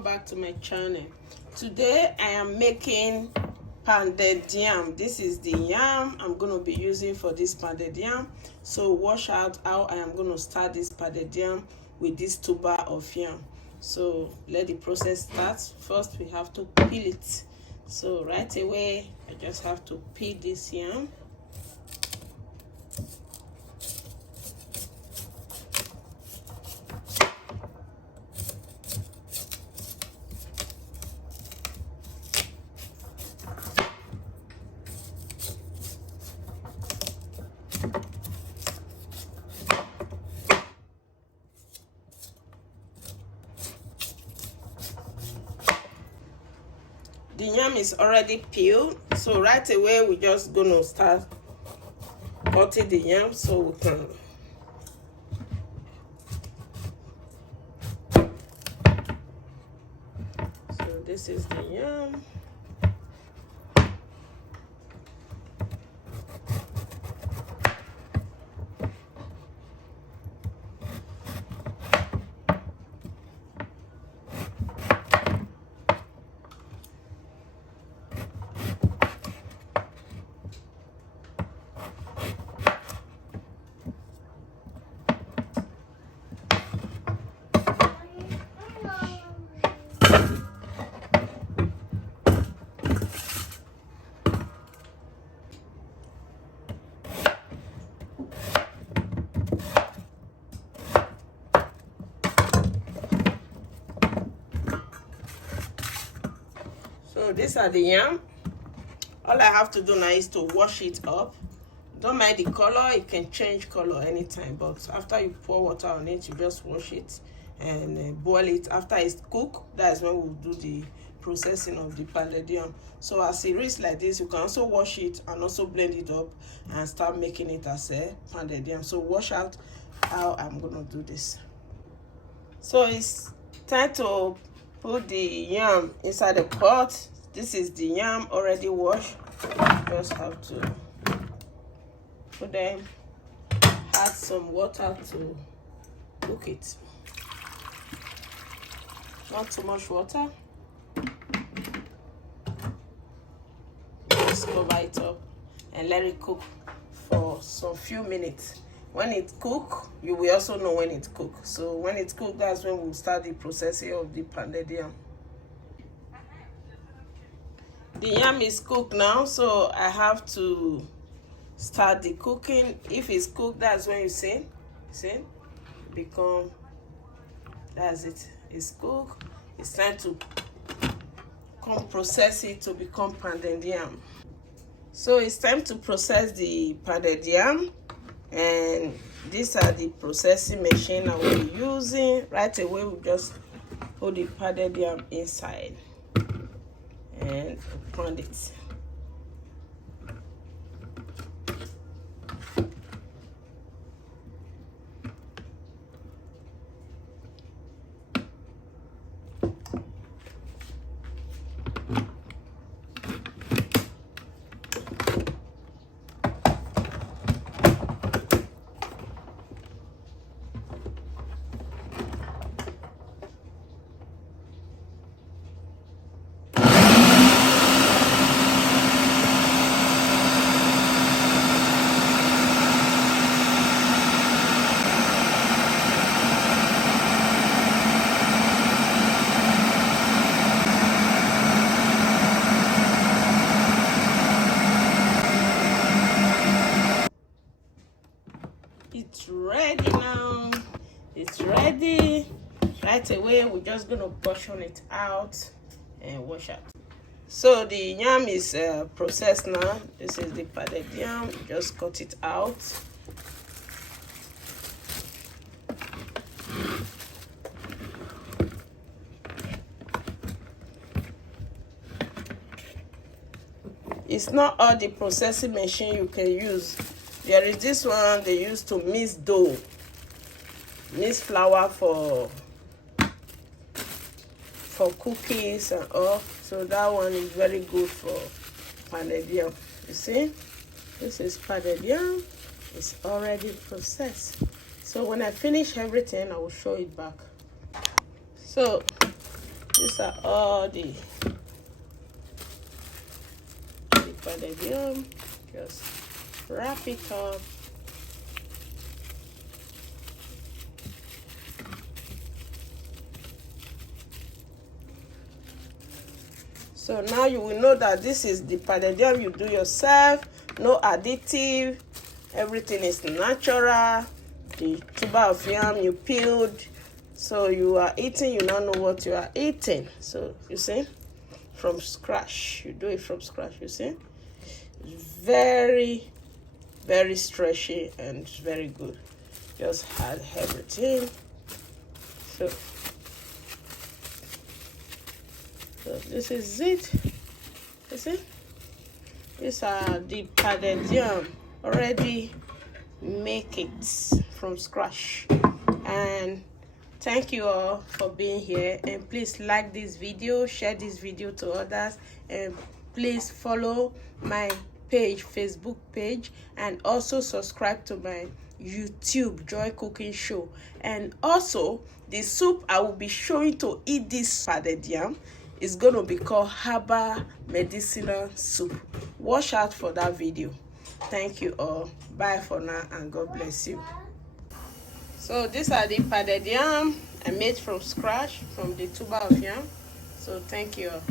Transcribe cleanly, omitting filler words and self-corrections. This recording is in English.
welcome back to my channel. Today I am making pounded yam. This is the yam I'm going to be using for this pounded yam. So watch out how I am going to start this pounded yam with this tuber of yam. So let the process start. First we have to peel it. So right away I just have to peel this yam. The yam is already peeled, so right away we're just gonna start cutting the yam so we can this is the yam. So these are the yam. All I have to do now is to wash it up. Don't mind the color, it can change color anytime, but after you pour water on it, you just wash it and boil it. After it's cooked, that's when we'll do the processing of the pounded yam. So as it is like this, you can also wash it and also blend it up and start making it as a pounded yam. So watch out how I'm gonna do this. So it's time to put the yam inside the pot. This is the yam already washed. Just have to put them, add some water to cook it. Not too much water. Just cover it up and let it cook for some few minutes. When it cooks, you will also know when it cooks. So when it's cooked, that's when we'll start the processing of the pounded yam. The yam is cooked now, so I have to start the cooking. If it's cooked, that's when you see, become, that's it. It's cooked. It's time to come process it to become pounded yam. So it's time to process the pounded yam, and these are the processing machine I will be using. Right away we just put the pounded yam inside and pound it. It's ready now. It's ready. Right away we're just gonna portion it out and wash out. So the yam is processed now. This is the pounded yam. Just cut it out. It's not all the processing machine you can use. There is this one they use to mix dough, mix flour for cookies and all. So that one is very good for pounded yam. You see, this is pounded yam. It's already processed. So when I finish everything, I will show it back. So These are all the pounded yam. Just wrap it up. So now you will know that this is the pounded yam you do yourself, no additive, everything is natural. The tuber of yam you peeled, so you are eating, you don't know what you are eating. So you see, from scratch, you do it from scratch. You see, it's very, very stretchy and very good. Just add everything. So this is it. You see, these are the pounded yam already make it from scratch. And thank you all for being here, and please like this video, share this video to others, and please follow my page, Facebook page, and also subscribe to my YouTube Joy Cooking Show. And also the soup I will be showing to eat this pounded yam is going to be called herbal medicinal soup. Watch out for that video. Thank you all. Bye for now, and God bless you. So these are the pounded yam I made from scratch from the tuber of yam. So thank you all.